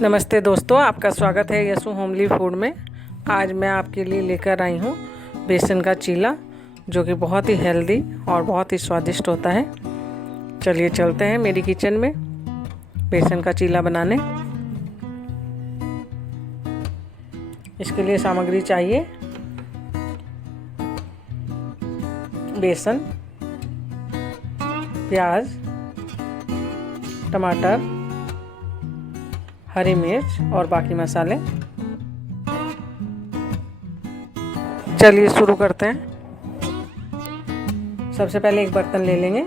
नमस्ते दोस्तों, आपका स्वागत है यशु होमली फूड में। आज मैं आपके लिए लेकर आई हूँ बेसन का चीला, जो कि बहुत ही हेल्दी और बहुत ही स्वादिष्ट होता है। चलिए चलते हैं मेरी किचन में बेसन का चीला बनाने। इसके लिए सामग्री चाहिए बेसन, प्याज, टमाटर, हरी मिर्च और बाकी मसाले। चलिए शुरू करते हैं। सबसे पहले एक बर्तन ले लेंगे,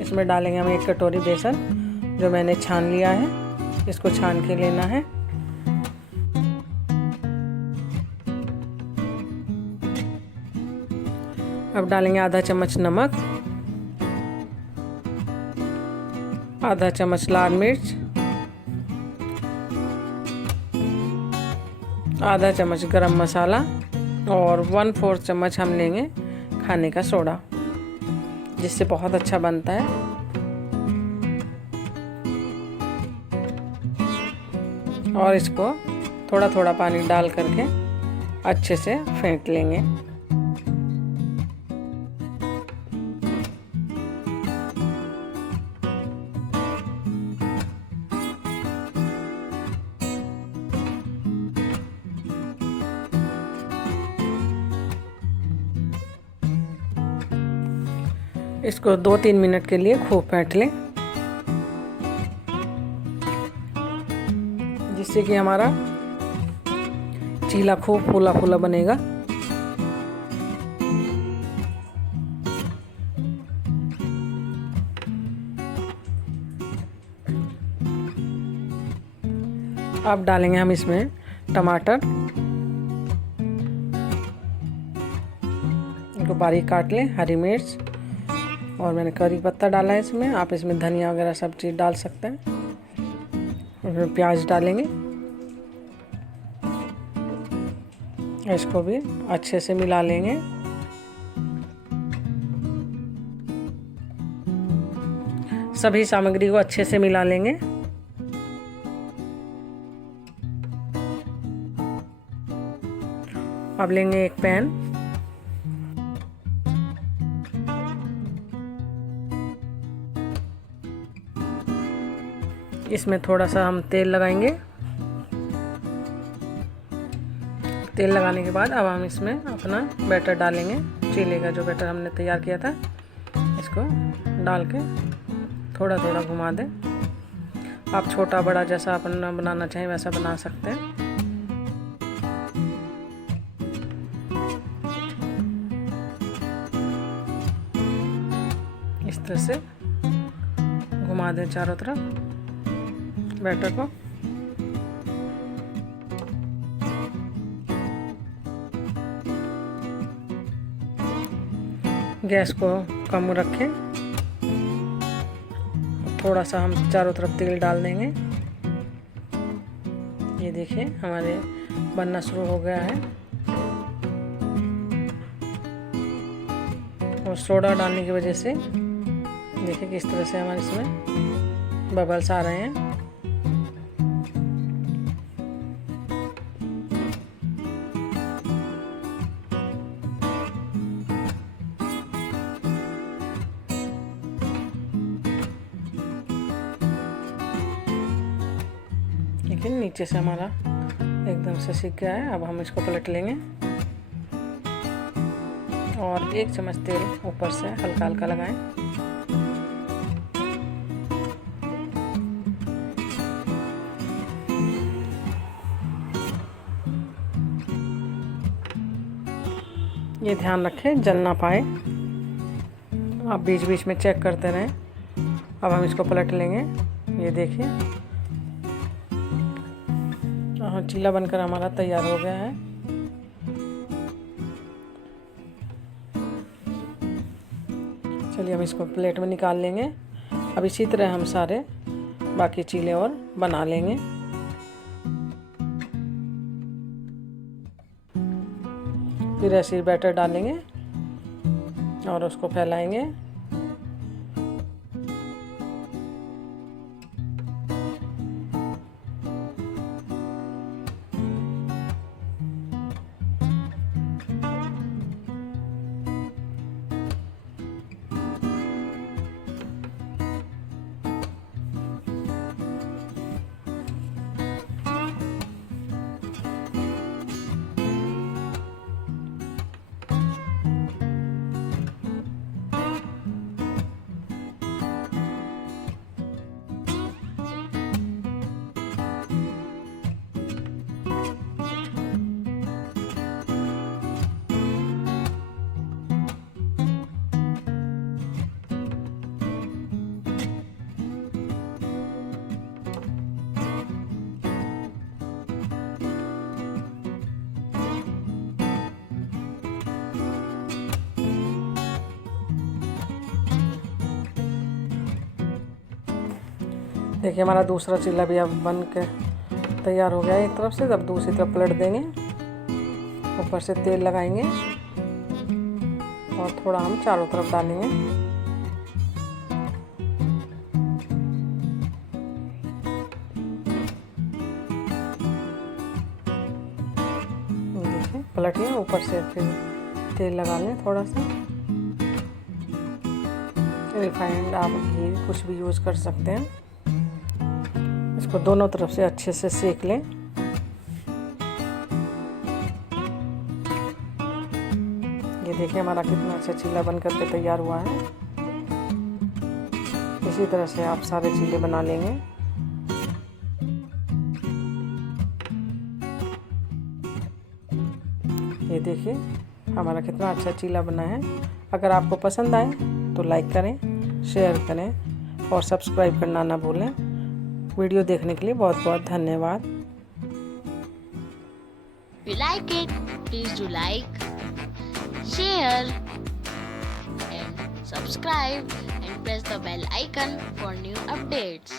इसमें डालेंगे हम 1 कटोरी बेसन, जो मैंने छान लिया है। इसको छान के लेना है। अब डालेंगे आधा चम्मच नमक, आधा चम्मच लाल मिर्च, आधा चम्मच गरम मसाला और 1/4 चम्मच हम लेंगे खाने का सोडा, जिससे बहुत अच्छा बनता है। और इसको थोड़ा थोड़ा पानी डाल करके अच्छे से फेंट लेंगे। इसको 2-3 मिनट के लिए खूब फेंट लें, जिससे कि हमारा चीला खूब फूला फूला बनेगा। अब डालेंगे हम इसमें टमाटर, इनको बारीक काट लें, हरी मिर्च और मैंने करी पत्ता डाला है इसमें। आप इसमें धनिया वगैरह सब चीज़ डाल सकते हैं। और फिर प्याज डालेंगे, इसको भी अच्छे से मिला लेंगे। सभी सामग्री को अच्छे से मिला लेंगे। अब लेंगे एक पैन, इसमें थोड़ा सा हम तेल लगाएंगे। तेल लगाने के बाद अब हम इसमें अपना बैटर डालेंगे। चीले का जो बैटर हमने तैयार किया था, इसको डाल के थोड़ा थोड़ा घुमा दें। आप छोटा बड़ा जैसा अपना बनाना चाहें वैसा बना सकते हैं। इस तरह से घुमा दें चारों तरफ बैटर को। गैस को कम रखें। थोड़ा सा हम चारों तरफ तेल डाल देंगे। ये देखिए हमारे बनना शुरू हो गया है। और सोडा डालने की वजह से देखिए किस तरह से हमारे इसमें बबल्स आ रहे हैं। लेकिन नीचे से हमारा एकदम से सीख गया है। अब हम इसको पलट लेंगे और 1 चम्मच तेल ऊपर से हल्का हल्का लगाएं। ये ध्यान रखें जल ना पाए, आप बीच बीच में चेक करते रहें। अब हम इसको पलट लेंगे। ये देखिए चीला बनकर हमारा तैयार हो गया है। चलिए हम इसको प्लेट में निकाल लेंगे। अब इसी तरह हम सारे बाकी चीले और बना लेंगे। फिर ऐसे बैटर डालेंगे और उसको फैलाएंगे। देखिए हमारा दूसरा चिल्ला भी अब बन के तैयार हो गया है एक तरफ से। अब दूसरी तरफ पलट देंगे, ऊपर से तेल लगाएंगे और थोड़ा हम चारों तरफ डालेंगे। देखिए पलटिए, ऊपर से फिर तेल लगा लें थोड़ा सा। रिफाइंड आप घी कुछ भी यूज़ कर सकते हैं। इसको दोनों तरफ से अच्छे से सेक लें। ये देखिए हमारा कितना अच्छा चिल्ला बन करके तैयार हुआ है। इसी तरह से आप सारे चिल्ले बना लेंगे। ये देखिए हमारा कितना अच्छा चिल्ला बना है। अगर आपको पसंद आए तो लाइक करें, शेयर करें और सब्सक्राइब करना ना भूलें। वीडियो देखने के लिए बहुत बहुत धन्यवाद। If you like it, please do like, share and subscribe and press the bell icon for new updates.